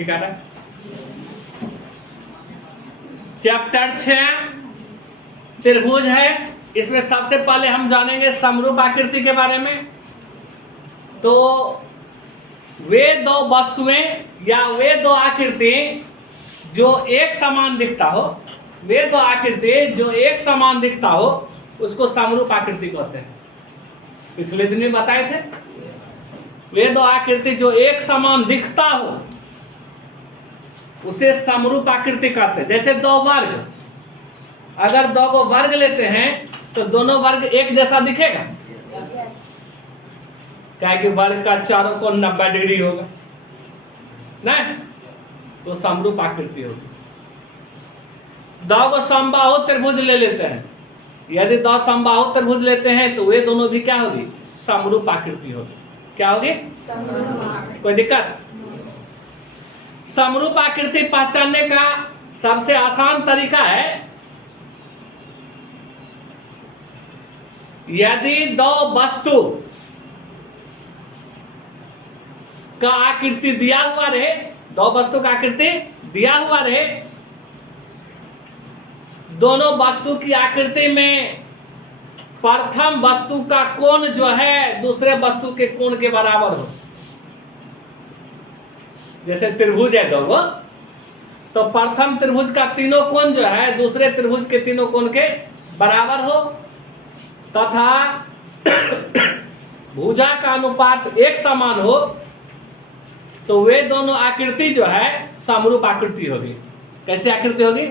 ठीक है ना। चैप्टर 6 त्रिभुज है। इसमें सबसे पहले हम जानेंगे समरूप आकृति के बारे में। तो वे दो वस्तुएं या वे दो आकृति जो एक समान दिखता हो, वे दो आकृति जो एक समान दिखता हो उसको समरूप आकृति कहते हैं। पिछले दिन में बताए थे, वे दो आकृति जो एक समान दिखता हो उसे समरूप आकृति कहते हैं। जैसे दो वर्ग, अगर दो को वर्ग लेते हैं तो दोनों वर्ग एक जैसा दिखेगा, क्या कि वर्ग का चारों कोण 90 डिग्री होगा नहीं, तो समरूप आकृति होगी। दो को समबाहु त्रिभुज ले लेते हैं, यदि दो समबाहु त्रिभुज लेते हैं तो वे दोनों भी क्या होगी, समरूप आकृति होगी। क्या होगी? कोई दिक्कत? समरूप आकृति पहचानने का सबसे आसान तरीका है, यदि दो वस्तु का आकृति दिया हुआ रहे, दो वस्तु का आकृति दिया हुआ रहे, दोनों वस्तु की आकृति में प्रथम वस्तु का कोण जो है दूसरे वस्तु के कोण के बराबर हो। जैसे त्रिभुज है दो, तो प्रथम त्रिभुज का तीनों कोण जो है दूसरे त्रिभुज के तीनों कोण के बराबर हो, तथा भुजा का अनुपात एक समान हो, तो वे दोनों आकृति जो है समरूप आकृति होगी। कैसी आकृति होगी?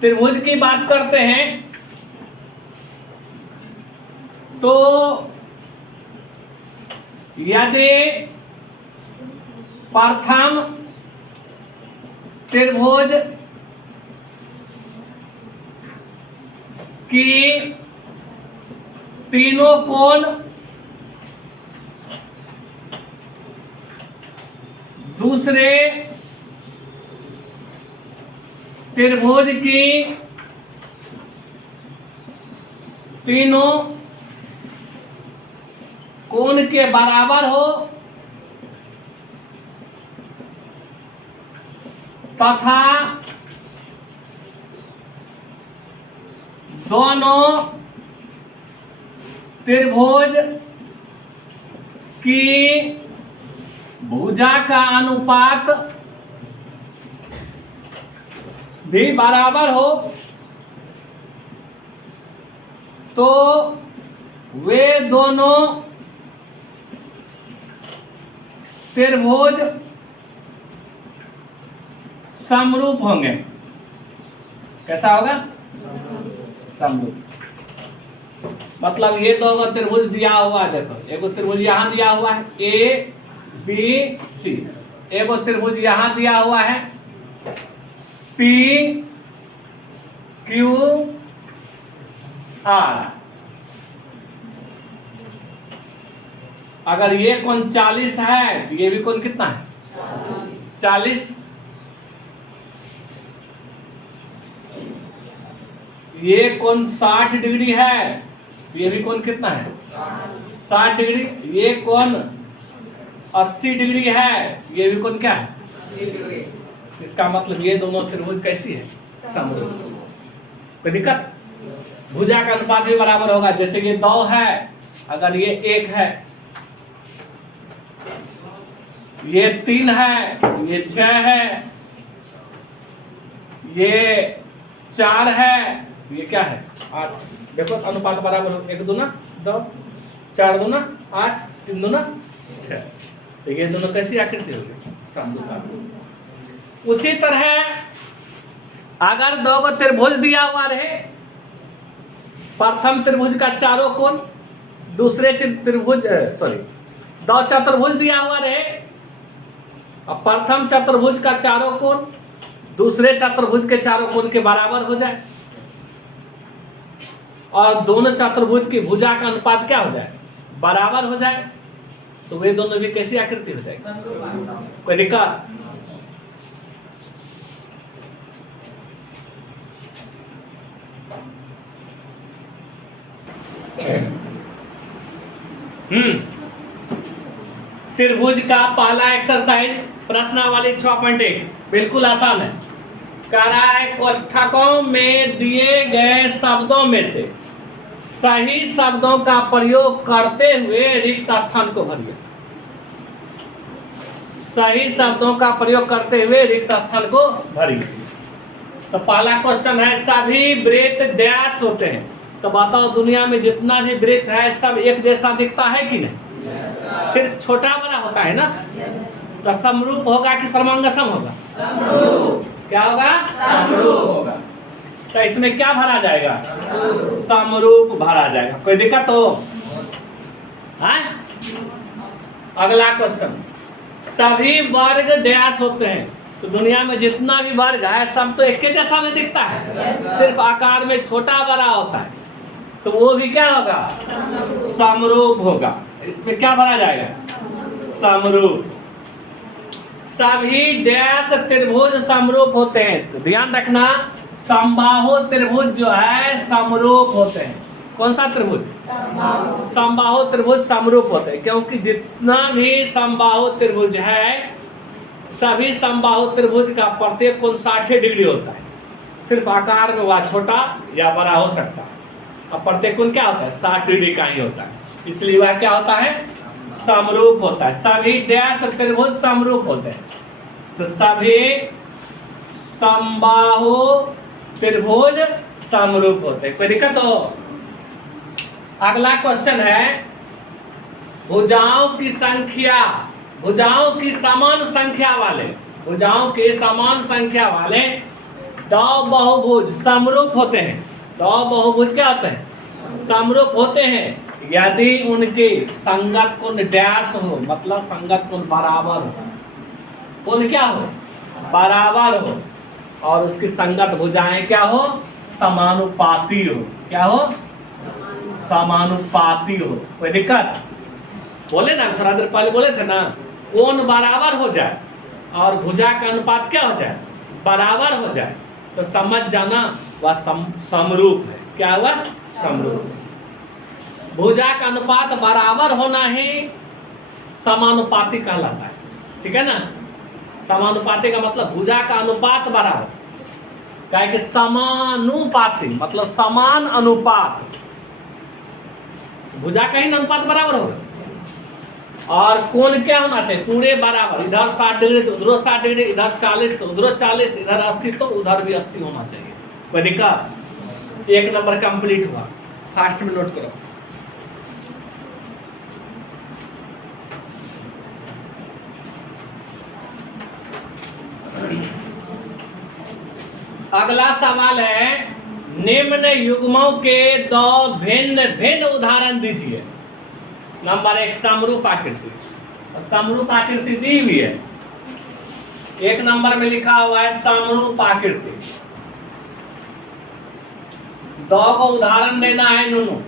त्रिभुज की बात करते हैं तो यदि प्रथम त्रिभुज की तीनों कोण दूसरे त्रिभुज की तीनों कोण के बराबर हो, तथा दोनों त्रिभुज की भुजा का अनुपात भी बराबर हो, तो वे दोनों त्रिभुज समरूप होंगे। कैसा होगा? समरूप। मतलब ये दो त्रिभुज दिया हुआ है, देखो एक त्रिभुज यहां दिया हुआ है ए बी सी, एक त्रिभुज यहां दिया हुआ है पी क्यू आर। अगर ये कोण 40 है तो ये भी कोण कितना है? 40। ये कोण 60 डिग्री है, ये भी कोण कितना है? 60 डिग्री। ये कोण 80 डिग्री है, ये भी कोण क्या है? इसका मतलब ये दोनों त्रिभुज कैसी है? समरूप। कोई दिक्कत? भुजा का अनुपात भी बराबर होगा। जैसे ये 2 है, अगर ये 1 है, ये 3 है, ये 6 है, ये 4 है, ये क्या है? 8। देखो अनुपात बराबर हो, 1 दूना 2, 4 दूना 8, 3 दूना 6। तो ये दोनों कैसी आकृति होगी? समरूप। उसी तरह अगर दो को त्रिभुज दिया हुआ रहे, प्रथम त्रिभुज का चारों कोण दूसरे त्रिभुज दो चतुर्भुज दिया हुआ रहे, और प्रथम चतुर्भुज का चारों कोण दूसरे चतुर्भुज के चारों कोण के बराबर हो जाए, और दोनों चतुर्भुज की भुजा का अनुपात क्या हो जाए? बराबर हो जाए, तो वे दोनों भी कैसी आकृति हो जाएगी? कोई दिक्कत? त्रिभुज का पहला एक्सरसाइज प्रश्नावली 6.1 बिल्कुल आसान है। कह रहा है कोष्ठकों में दिए गए शब्दों में से सही शब्दों का प्रयोग करते हुए रिक्त स्थान को भरिए। सही शब्दों का प्रयोग करते हुए रिक्त स्थान को भरिए। तो पहला क्वेश्चन है सभी वृत्त डैश होते हैं। तो बताओ दुनिया में जितना भी वृत्त है सब एक जैसा दिखता है कि नहीं? सिर्फ छोटा बड़ा होता है ना। तो समरूप होगा कि समंजसम होगा? क्या होगा? समरूप होगा। तो इसमें क्या भरा जाएगा? समरूप भरा जाएगा। कोई दिक्कत हो? अगला क्वेश्चन सभी वर्ग डैश होते हैं। तो दुनिया में जितना भी वर्ग है सब तो एक जैसा में दिखता है, सिर्फ आकार में छोटा बड़ा होता है। तो वो भी क्या होगा? समरूप होगा। इसमें क्या भरा जाएगा? समरूप। सभी डैश त्रिभुज समरूप होते हैं। तो ध्यान रखना समबाहु त्रिभुज जो है समरूप होते हैं। कौन सा त्रिभुज? समबाहु त्रिभुज समरूप होते हैं, क्योंकि जितना भी समबाहु त्रिभुज है सभी समबाहु त्रिभुज का प्रत्येक कोण 60 डिग्री होता है। सिर्फ आकार में वह छोटा या बड़ा हो सकता है। अब प्रत्येक कोण क्या होता है? 60 डिग्री का ही होता है, इसलिए वह क्या होता है? समरूप होता है। सभी डैश त्रिभुज समरूप होते हैं। तो सभी समबाहु त्रिभुज समरूप होते हैं। कोई दिक्कत हो? अगला क्वेश्चन है भुजाओं की संख्या, भुजाओं की समान संख्या वाले, भुजाओं के समान संख्या वाले दो बहुभुज समरूप होते हैं। दो बहुभुज क्या होते हैं? समरूप होते हैं यदि उनके संगत कोण डैश हो, मतलब संगत कोण बराबर हो। कोण क्या हो? बराबर हो। और उसकी संगत भुजाएं क्या हो? समानुपाती हो। क्या हो? समानुपाती हो। कोई दिक्कत? बोले ना, थोड़ा देर पहले बोले थे ना, कोण बराबर हो जाए और भुजा का अनुपात क्या हो जाए? बराबर हो जाए, तो समझ जाना वह समरूप है। क्या हुआ? समरूप। भुजा का अनुपात बराबर होना ही समानुपाती कहलाता है। ठीक है ना? समानुपाती का मतलब भुजा का अनुपात बराबर, क्या कि समानुपाती मतलब समान अनुपात, भुजा का ही अनुपात बराबर होगा। और कोण क्या होना चाहिए? पूरे बराबर। इधर 60 डिग्री तो उधर 60 डिग्री, इधर 40 तो उधर 40, इधर 80 तो उधर भी 80 होना चाहिए। कोई दिक्कत? 1 नंबर कंप्लीट हुआ। फास्ट में नोट करो। अगला सवाल है निम्न युग्मों के दो भिन्न भिन्न उदाहरण दीजिए। नंबर 1 समरूप आकृति। समरूप आकृति दी हुई है। 1 नंबर में लिखा हुआ है समरूप आकृति। दो को उदाहरण देना है नुनू,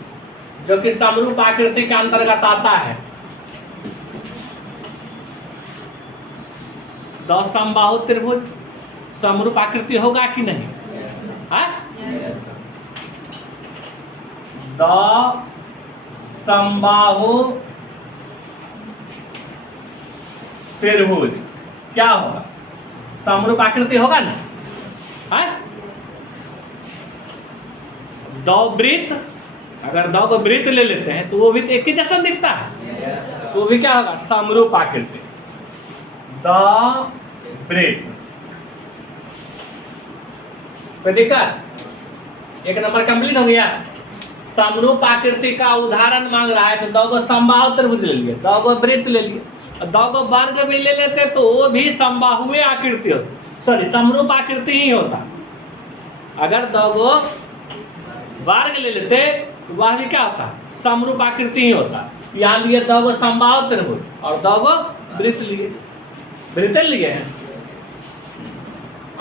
जो कि समरूप आकृति के अंतर्गत आता है। दो समबाहु त्रिभुज समरूप आकृति होगा कि नहीं? दो समबाहु त्रिभुज क्या होगा? समरूप आकृति होगा ना? दो वृत्त, अगर दो को वृत्त ले लेते हैं तो वो भी एक ही जैसा दिखता है। तो वो भी क्या होगा? समरूप आकृति। दो वृत्त। कोई दिक्कत? 1 नंबर कंप्लीट हो गया। समरूप आकृति का उदाहरण मांग रहा है तो दो को समबाहु त्रिभुज ले लिए, दो को वृत्त ले लिए, और दो को वर्ग भी ले लेते तो वो भी समबाहुए आकृति होता, सॉरी समरूप आकृति ही होता। अगर दो को वर्ग ले लेते तो वह भी क्या होता? समरूप आकृति ही होता। यहाँ लिए दो को समबाहु त्रिभुज और दो को वृत्त लिए, वृत्त लिए हैं।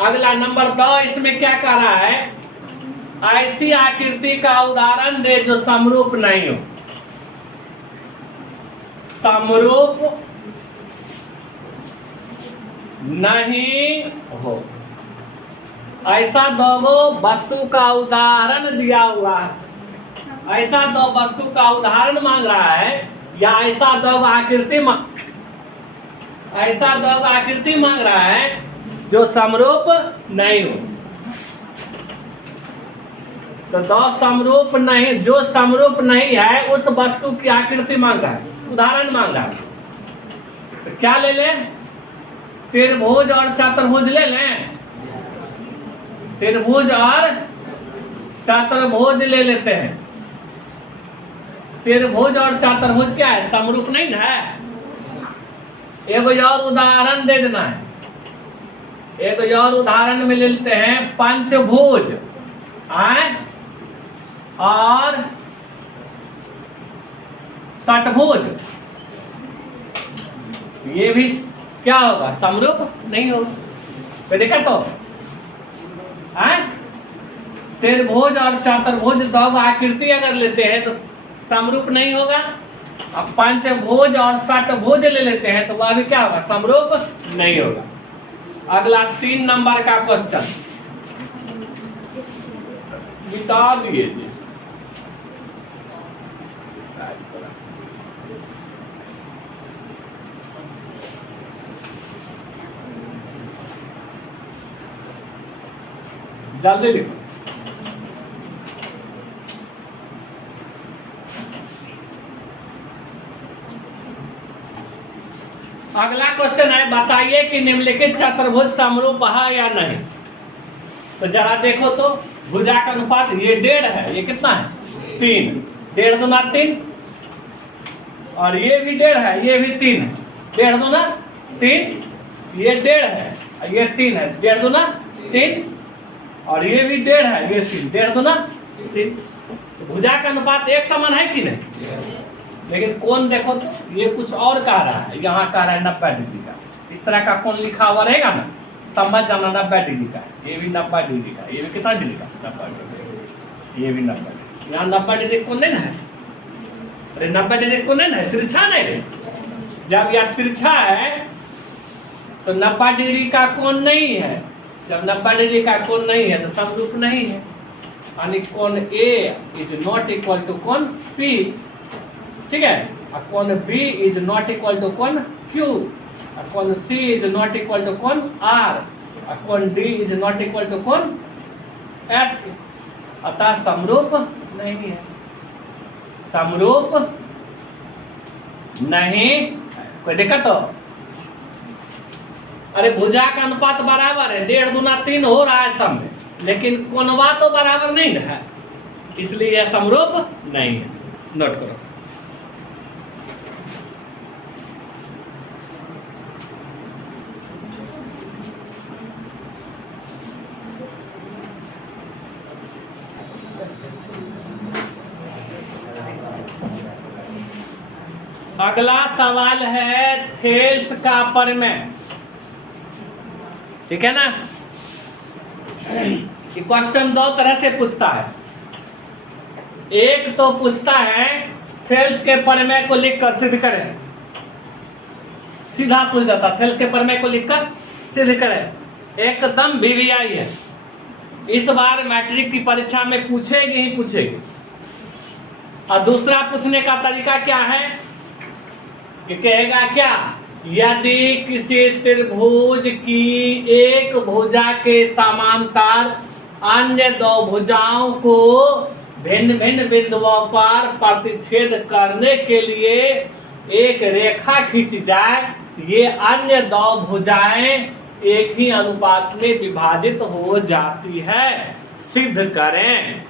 अगला नंबर 2 इसमें क्या कह रहा है? ऐसी आकृति का उदाहरण दे जो समरूप नहीं हो। समरूप नहीं हो, ऐसा दो वस्तु का उदाहरण दिया हुआ है। ऐसा दो वस्तु का उदाहरण मांग रहा है या ऐसा दो आकृति ऐसा द्वौ आकृति मांग रहा है जो समरूप नहीं हो। तो द्वौ समरूप नहीं, जो समरूप नहीं है उस वस्तु की आकृति मांग रहा है, उदाहरण मांग रहा है। तो क्या ले लें? त्रिभुज और चतुर्भुज ले लें। त्रिभुज और चतुर्भुज ले लेते हैं। त्रिभुज और चतुर्भुज क्या है? समरूप नहीं ना है। एक और उदाहरण दे देना है। एक और उदाहरण में ले लेते हैं पंचभुज और षटभुज। ये भी क्या होगा? समरूप नहीं होगा। तो देखा तो त्रिभुज और चतुर्भुज द्वौ आकृति अगर लेते हैं तो समरूप नहीं होगा। अब पंचभुज और षटभुज ले लेते हैं तो वह भी क्या होगा? समरूप नहीं होगा। अगला 3 नंबर का क्वेश्चन बता दिए जी। जल्दी लिखो। अगला क्वेश्चन है, बताइए कि निम्नलिखित चतुर्भुज समरूप है या नहीं। तो जरा देखो तो भुजा का अनुपात ये 1.5 है, ये कितना है? 3। 1.5 दूना 3 और ये भी 1.5 है, ये भी 3 है। 1.5 दूना 3, ये 1.5 है, ये 3 है। 1.5 दूना 3 और ये भी 1.5 है, ये 3। 1.5 दूना 3। तो भुजा का अनुपात एक समान है कि नहीं? लेकिन कोण देखो तो ये कुछ और कह रहा है, यहाँ कह रहा है 90 डिग्री का। इस तरह का कोण लिखा हुआ रहेगा ना, समझ जाना 90 डिग्री का। ये भी 90 डिग्री का, ये भी कितना डिग्री का? 90 डिग्री। ये भी 90 डिग्री। यहाँ 90 डिग्री कोण नहीं ना है? अरे 90 डिग्री कोण नहीं ना है, तिरछा नहीं है। जब यह तिरछा है तो 90 डिग्री का कोण नहीं है। जब 90 डिग्री का कोण नहीं है तो समरूप नहीं है। यानी कोण A is not equal to कोण P, ठीक है। कोण B is not equal to कोण Q, कोण C is not equal to कोण R, कोण D is not equal to कोण S। अतः समरूप नहीं है। समरूप नहीं। कोई दिक्कत हो? अरे भुजा का अनुपात बराबर है, 1.5 दूना 3 हो रहा है सब में, लेकिन कोणवा तो बराबर नहीं है, इसलिए यह समरूप नहीं है। नोट करो। अगला सवाल है थेल्स का प्रमेय, ठीक है ना। ये क्वेश्चन 2 तरह से पूछता है। एक तो पूछता है थेल्स के प्रमेय को लिखकर सिद्ध करें, सीधा पूछ जाता थेल्स के प्रमेय को लिखकर सिद्ध करें, एकदम VVI है। इस बार मैट्रिक की परीक्षा में पूछेगी ही पूछेगी। और दूसरा पूछने का तरीका क्या है कि कहेगा क्या, यदि किसी त्रिभुज की एक भुजा के समांतर अन्य 2 भुजाओं को भिन्न भिन्न बिंदुओं पर प्रतिच्छेद करने के लिए एक रेखा खींची जाए, ये अन्य 2 भुजाएं एक ही अनुपात में विभाजित हो जाती है, सिद्ध करें।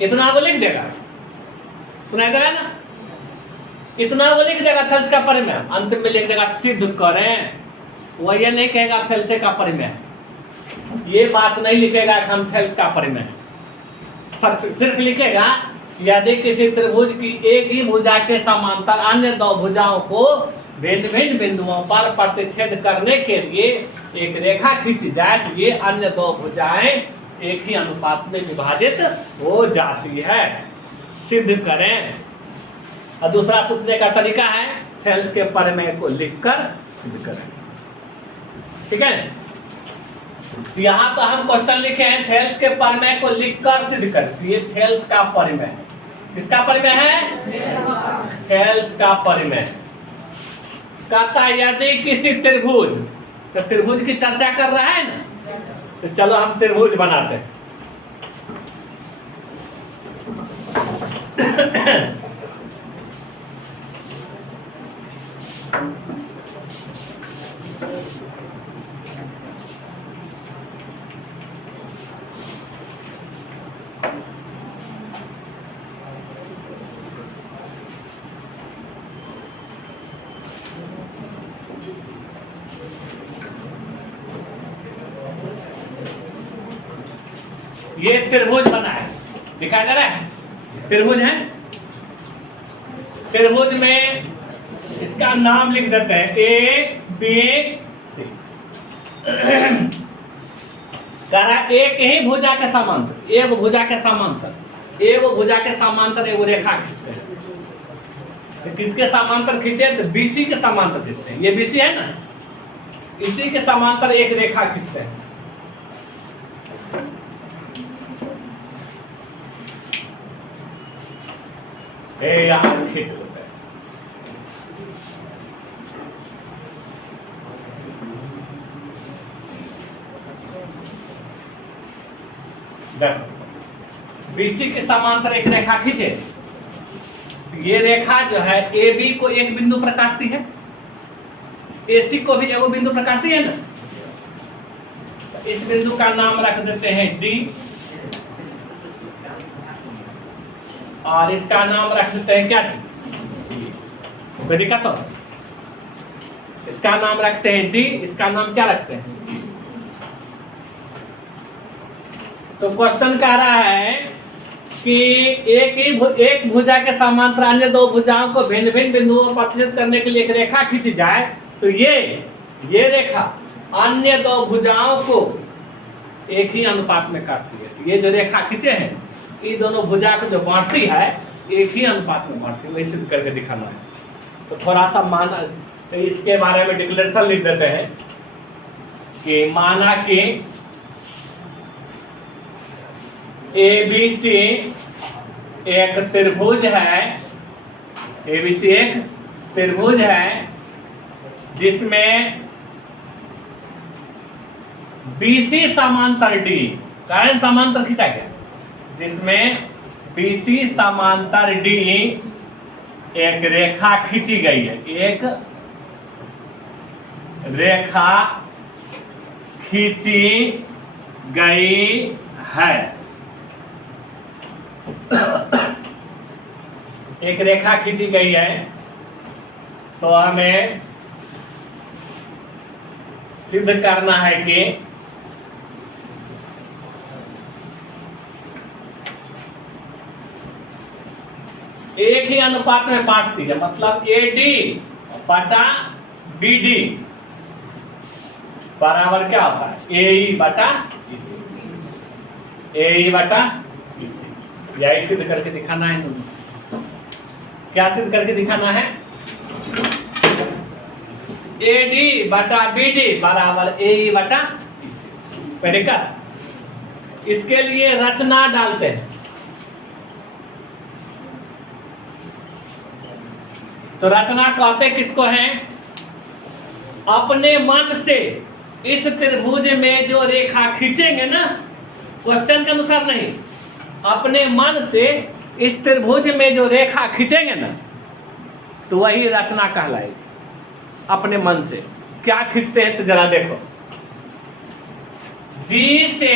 इतना वो लिख देगा, सुनाई दे रहा है ना? इतना वो लिख देगा थेल्स का प्रमेय, अंत में लिख देगा सिद्ध करें। वह ये नहीं कहेगा थेल्स का प्रमेय, ये बात नहीं लिखेगा कि हम थेल्स का प्रमेय, सिर्फ लिखेगा यदि किसी त्रिभुज की एक ही भुजा के समांतर अन्य 2 भुजाओं को भिन्न भिन्न बिंदुओं पर प्रतिच्छेद करने के लिए एक रेखा खींची जाए तो ये अन्य 2 भुजाएं एक ही अनुपात में विभाजित हो जाती है, सिद्ध करें। और दूसरा पूछने का तरीका है थेल्स के प्रमेय को लिखकर सिद्ध करें, ठीक है। यहाँ तो हम क्वेश्चन लिखे हैं थेल्स के प्रमेय को लिखकर सिद्ध करें। ये थेल्स का प्रमेय है। किसका प्रमेय है? थेल्स का प्रमेय। कहता यदि किसी त्रिभुज, तो त्रिभुज की चर्चा कर रहा है ना, तो चलो हम त्रिभुज बनाते हैं। ये त्रिभुज बना है, दिखाई दे रहा है, त्रिभुज है। त्रिभुज में इसका नाम लिख देते हैं ए बी सी। कह रहा है एक ही भुजा के समांतर, एक भुजा के समांतर, एक भुजा के समांतर एक रेखा खींचते हैं। तो किसके समांतर खींचे? तो बीसी के समांतर खींचते हैं। ये बीसी है ना, इसी के समांतर एक रेखा खींचते हैं। यहां खींच लेते हैं। देखो बीसी के समांतर एक रेखा खींचे, ये रेखा जो है ए बी को एक बिंदु पर काटती है, एसी को भी एक बिंदु पर काटती है ना। इस बिंदु का नाम रख देते हैं डी, और इसका नाम रख देते हैं क्या चीज? कोई दिक्कत हो? इसका नाम रखते हैं डी, इसका नाम क्या रखते हैं? तो क्वेश्चन कह रहा है कि एक भुजा के समांतर अन्य दो भुजाओं को भिन्न भिन्न बिंदुओं पर प्रतिच्छेद करने के लिए एक रेखा खींची जाए, तो ये रेखा अन्य दो भुजाओं को एक ही अनुपात में काटती है। ये जो रेखा खींचे हैं, ये दोनों भुजा को जो बांटती है एक ही अनुपात में बांटती है, वही सिद्ध करके दिखाना है। तो थोड़ा सा माना, तो इसके बारे में डिक्लेरेशन लिख देते हैं कि माना कि ABC एक त्रिभुज है, ABC एक त्रिभुज है जिसमें BC समांतर D, कारण समांतर खींचा गया, जिसमें BC समांतर D एक रेखा खींची गई है, एक रेखा खींची गई है। एक रेखा खींची गई है, तो हमें सिद्ध करना है कि एक ही अनुपात में बांटती है, मतलब AD बटा BD बराबर क्या होता है? AE बटा EC, AE बटा EC। यही सिद्ध करके दिखाना है। क्या सिद्ध करके दिखाना है? AD बटा BD बराबर AE बटा EC। पहले कर इसके लिए रचना डालते हैं। तो रचना कहते किसको हैं? अपने मन से इस त्रिभुज में जो रेखा खींचेंगे ना, क्वेश्चन के अनुसार नहीं, अपने मन से इस त्रिभुज में जो रेखा खींचेंगे ना, तो वही रचना कहलाएगी। अपने मन से क्या खींचते हैं तो जरा देखो। डी से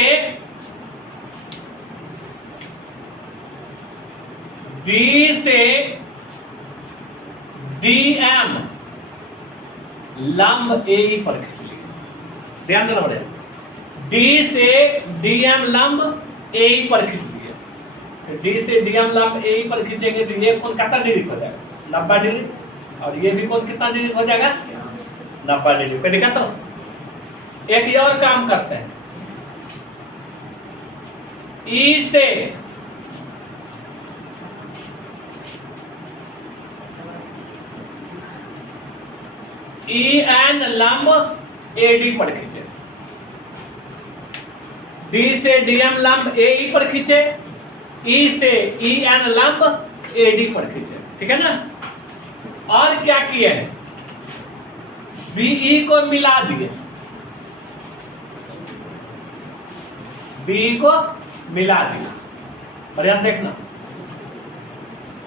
DM लंब AE पर खींच लिया, ध्यान देना पड़ेगा। D से DM लंब AE पर खींच लिया, D से DM लंब AE पर खींचेंगे तो ये कोण कितना डिग्री हो जाएगा? 90 डिग्री। और ये भी कोण कितना डिग्री हो जाएगा? 90 डिग्री। कोई दिक्कत हो? एक और काम करते हैं, E से EN लंब AD पर खींचे, D से DM लंब AE पर खींचे, E से EN लंब AD पर खींचे, ठीक है ना। और क्या किए हैं? बीई को मिला दिए, बीई को मिला दिया, प्रयास देखना,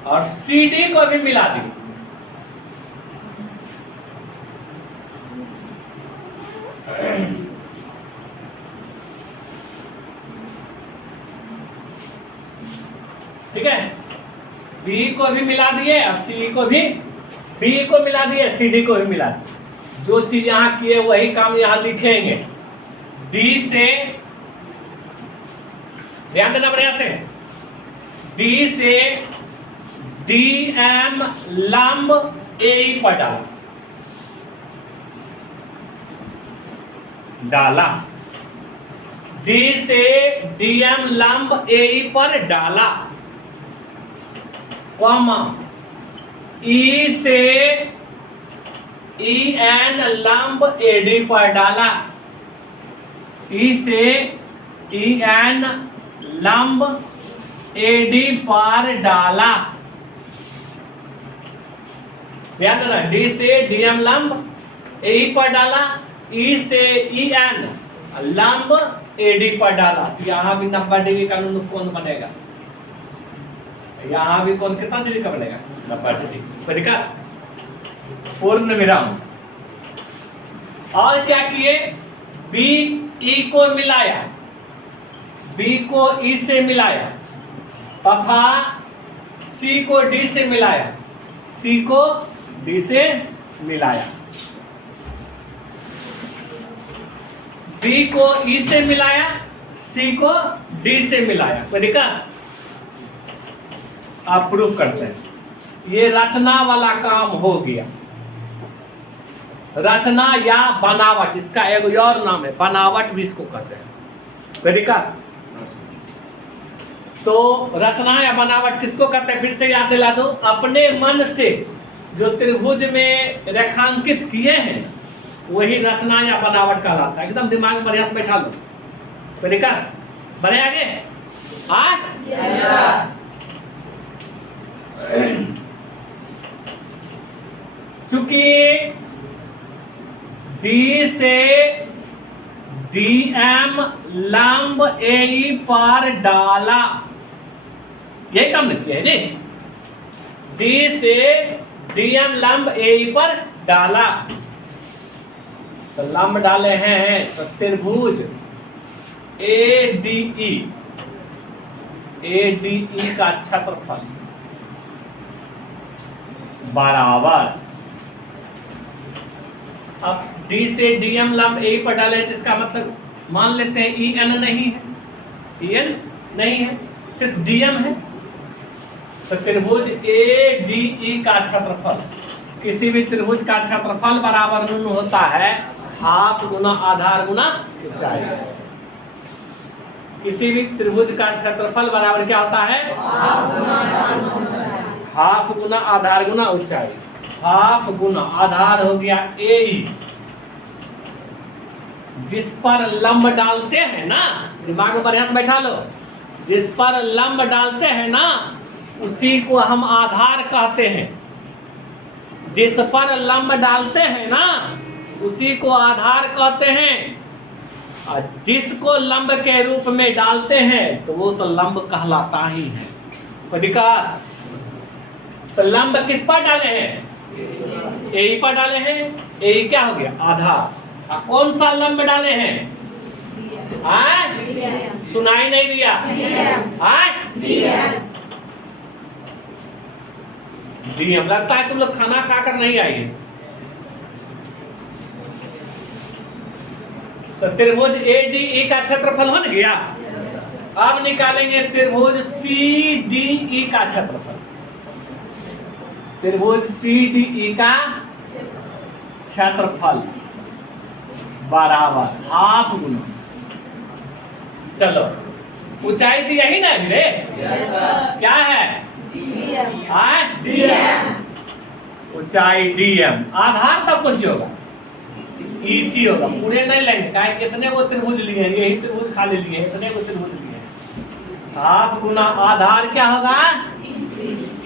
और सीडी को भी मिला दिए, ठीक है। बी को भी मिला दिए और सी को भी, बी को मिला दिए, सी डी को भी मिला दिए। जो चीज यहां किए वही काम यहां लिखेंगे। डी से, ध्यान देना बढ़िया से, डी से डी एम लंब ए पर डाला, डी से डीएम लंब ए पर डाला, कॉमा ई से ई एन लंब एडी पर डाला, ई से ई एन लंब एडी पर डाला। ध्यान देना, डी से डीएम लंब ए पर डाला, ई से ई एन लंब एडी पर डाला। यहां भी 90 डिग्री का कोण बनेगा, यहां भी कोण कितना डिग्री का बनेगा, 90 डिग्री। कोई दिक्कत? पूर्ण विराम। और क्या किए, बी ई को मिलाया, बी को ई से मिलाया, तथा सी को डी से मिलाया, सी को डी से मिलाया, बी को ई से मिलाया, सी को डी से मिलाया। कोई दिक्कत? आप प्रूफ करते हैं, ये रचना वाला काम हो गया। रचना या बनावट, इसका एक और नाम है, बनावट भी इसको कहते हैं। कोई दिक्कत? तो रचना या बनावट किसको कहते हैं, फिर से याद दिला दो। अपने मन से जो त्रिभुज में रेखांकित किए हैं वही रचना या बनावट कहलाता है। एकदम दिमाग में बढ़िया से बैठा लो। कोई दिक्कत? बढ़े आगे? चूंकि डी से डीएम लंब ए पर डाला, यही काम लिखते हैं जी। डी से डीएम लंब ए पर डाला, तो लंब डाले हैं तो त्रिभुज एडीई, एडीई का क्षेत्रफल बराबर, अब डी से डीएम लंब ए पर डाले तो इसका मतलब मान लेते हैं ई एन नहीं है, ई एन नहीं है, सिर्फ डीएम है। तो त्रिभुज ए डी ई का क्षेत्रफल, किसी भी त्रिभुज का क्षेत्रफल बराबर होता है हाफ गुना आधार गुना ऊंचाई। किसी भी त्रिभुज का क्षेत्रफल बराबर क्या होता है, हाफ गुना आधार गुना ऊंचाई। हाफ गुना आधार हो गया ए, जिस पर लंब डालते हैं ना, दिमाग में बढ़िया से बैठा लो, जिस पर लंब डालते हैं ना उसी को हम आधार कहते हैं। जिस पर लंब डालते हैं ना उसी को आधार कहते हैं, और जिसको लंब के रूप में डालते हैं तो वो तो लंब कहलाता ही है। कोई दिक्कत? तो लंब किस पर डाले हैं, ए पर डाले हैं। ए क्या हो गया, आधार। कौन सा लंब डाले हैं, सुनाई नहीं दिया, डीएम। लगता है तुम लोग खाना खाकर नहीं आए। तो त्रिभुज एडीई का क्षेत्रफल हो गया। अब निकालेंगे त्रिभुज सीडीई का क्षेत्रफल। त्रिभुज सीडीई का क्षेत्रफल बराबर हाफ गुना, चलो ऊंचाई तो यही ना रे, क्या है, ऊंचाई डीएम, आधार तब कुछ होगा ईसी होगा, पूरे नहीं लेंगे। क्या कितने को त्रिभुज लिए हैं, यही त्रिभुज खाली लिए, इतने को त्रिभुज लिए हैं। हाफ गुना आधार क्या होगा,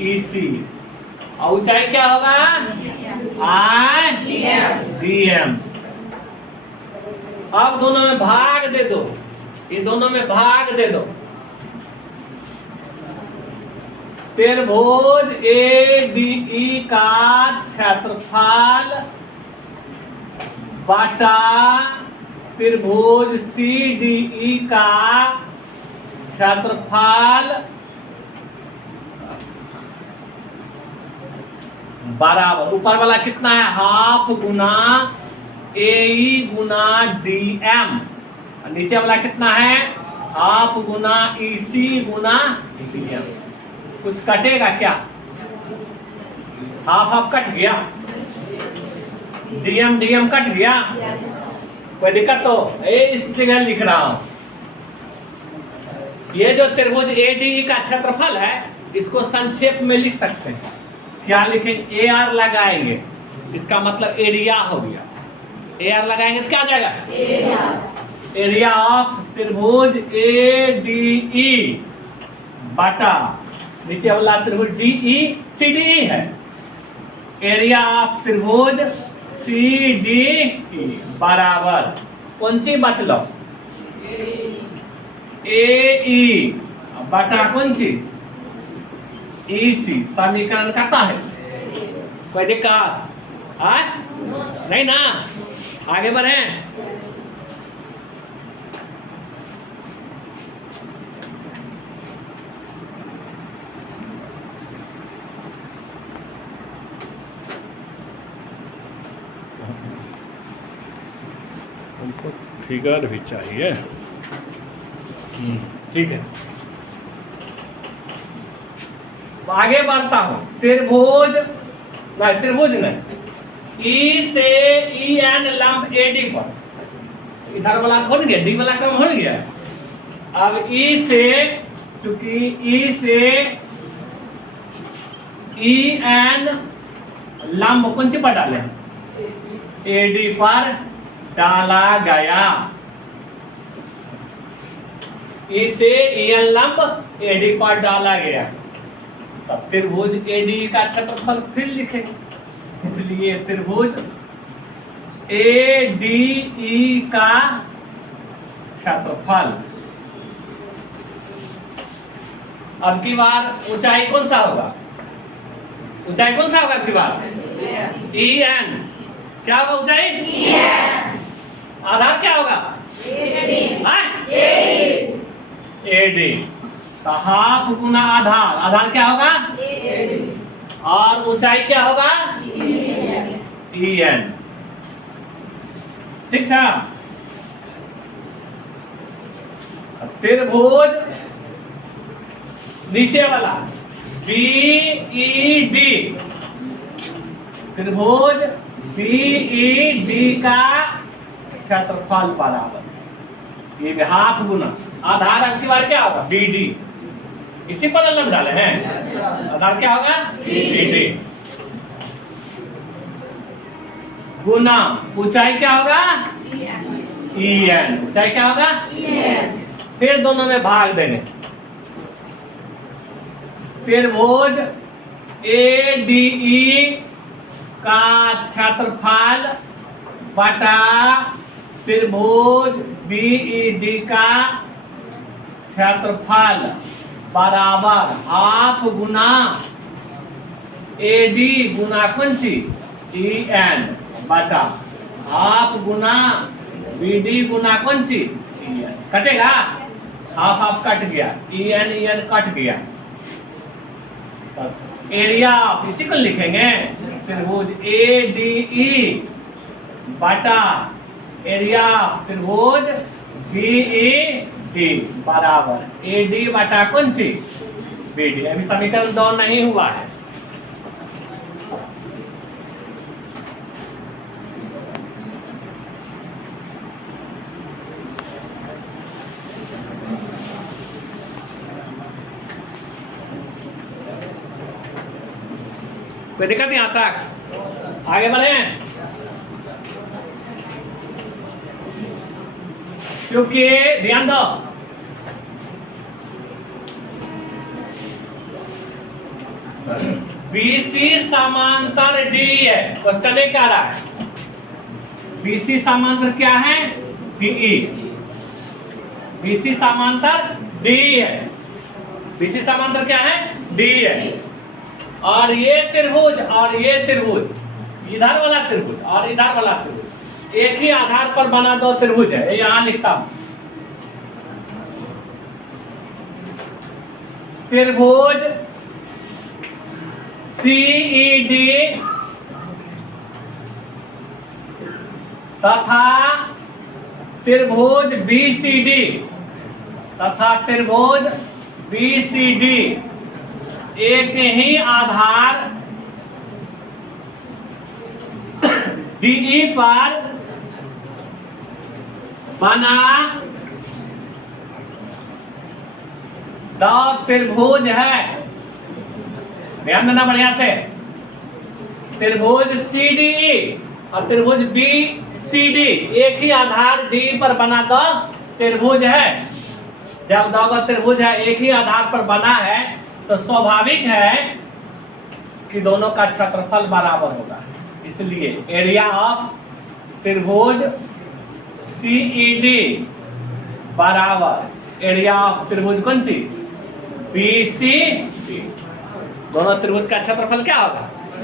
ईसी, और ऊंचाई क्या होगा, आई डी एम। अब दोनों में भाग दे दो, ये दोनों में भाग दे दो। त्रिभुज ADE का क्षेत्रफल बटा त्रिभुज CDE का क्षेत्रफल बराबर, ऊपर वाला कितना है, हाफ गुना AE गुना DM, नीचे वाला कितना है, हाफ गुना EC गुना DM। कुछ कटेगा क्या, हाफ हाफ कट गया, DM DM कट गया, कोई दिक्कत तो इस जगह लिख रहा हूं। ये जो त्रिभुज ADE का क्षेत्रफल है इसको संक्षेप में लिख सकते हैं, क्या लिखेंगे, AR लगाएंगे, इसका मतलब एरिया हो गया। AR लगाएंगे तो क्या हो जाएगा, एरिया ऑफ त्रिभुज ADE बटा नीचे वाला त्रिभुज DE CDE है, एरिया ऑफ त्रिभुज CDE बराबर कौन सी बच लो, AE बटा कौन सी EC। समीकरण करता है, कोई दिक्कत नहीं ना, आगे बढ़े। हमको फिगर भी चाहिए, ठीक है। आगे बढ़ता हूं, त्रिभुज नहीं, E से EN लंब AD पर, इधर वाला हो गया, D वाला कम हो गया। अब E से, चूंकि E से EN लंब कौन सी पर डाले, AD पर डाला गया, E से EN लंब AD पर डाला गया, तब त्रिभुज ADE का क्षेत्रफल फिर लिखेंगे। इसलिए त्रिभुज ADE का क्षेत्रफल, अब की बार ऊंचाई कौन सा होगा, ऊंचाई कौन सा होगा अब की बार, EN। क्या होगा ऊंचाई, आधार क्या होगा, AD। तो हाफ गुना आधार, आधार क्या होगा, और ऊंचाई क्या होगा, EN। ठीक था। त्रिभुज नीचे वाला BED, त्रिभुज BED का क्षेत्रफल बराबर, ये हाफ गुना आधार, अब की बार क्या होगा, BD, इसी पर लंब डाले हैं, आधार क्या होगा, BD गुना ऊंचाई क्या होगा, EN, ऊंचाई क्या होगा, फिर दोनों में भाग देंगे। त्रिभुज ADE का क्षेत्रफल बटा त्रिभुज BED का क्षेत्रफल बराबर हाफ गुना AD गुना कौन सी, EN बटा हाफ गुना BD गुना कौन सी, EN। कटेगा, हाफ हाफ कट गया, EN कट गया, एरिया ऑफ, इसी को लिखेंगे, त्रिभुज ADE बटा एरिया त्रिभुज BED बराबर AD बटा कौन सी, BD। अभी समीकरण 2 नहीं हुआ है। कोई दिक्कत नहीं, आता आगे बढ़े। क्योंकि ध्यान दो, BC समांतर D है। क्वेश्चन ये कह रहा है BC समांतर क्या है? DE। BC समांतर D है। BC समांतर क्या है? D है। और ये त्रिभुज और ये त्रिभुज, इधर वाला त्रिभुज और इधर वाला त्रिभुज एक ही आधार पर बना दो त्रिभुज है। यहां लिखता हूं त्रिभुज CED तथा त्रिभुज BCD तथा त्रिभुज BCD एक ही आधार DE पर बना त्रिभुज है। ध्यान देना बढ़िया से। त्रिभुज CDE और त्रिभुज BCD एक ही आधार D पर बना दो त्रिभुज है। जब दो त्रिभुज है एक ही आधार पर बना है तो स्वाभाविक है कि दोनों का क्षेत्रफल बराबर होगा। इसलिए एरिया ऑफ त्रिभुज CED बराबर एरिया ऑफ त्रिभुज कौन सी? BCD। दोनों त्रिभुज का क्षेत्रफल क्या होगा?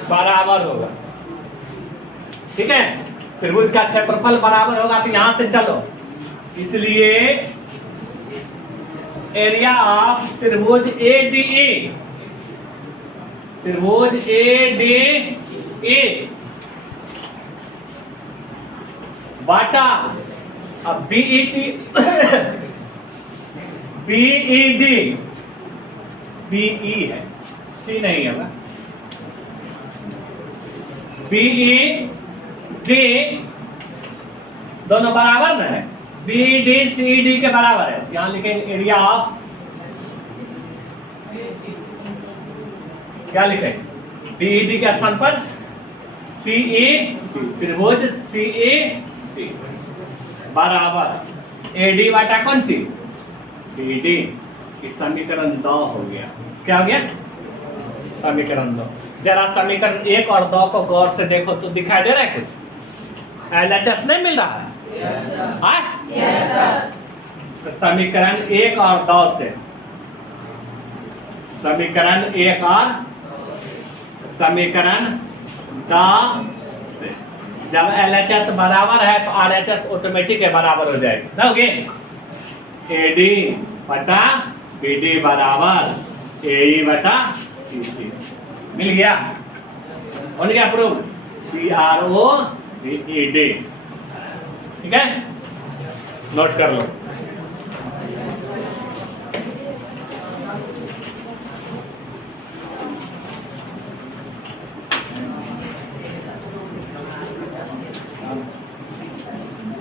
बराबर होगा। ठीक है, त्रिभुज का क्षेत्रफल बराबर होगा तो यहां से चलो, इसलिए एरिया ऑफ त्रिभुज ADE, त्रिभुज ADE बाटा अब BED BE है, C नहीं है ना। BED दोनों बराबर ना है, BD CED के बराबर है। यहां लिखेंगे एरिया ऑफ, क्या लिखें? BED के स्थान पर CED, त्रिभुज CED बराबर AD बाटा कौन सी? BD। इस समीकरण 2 हो गया। क्या हो गया? समीकरण 2। जरा समीकरण 1 और 2 को गौर से देखो तो दिखाई दे रहा है कुछ? LHS नहीं मिल रहा है? Yes, तो समीकरण 1 और 2 से, समीकरण 1 और समीकरण 2 से जब LHS बराबर है तो RHS ऑटोमेटिक के बराबर हो जाएगा। ना AD बटा BD बराबर AE बटा BC। मिल गया? हो गया प्रूफ? PRO BED। ठीक है, नोट कर लो।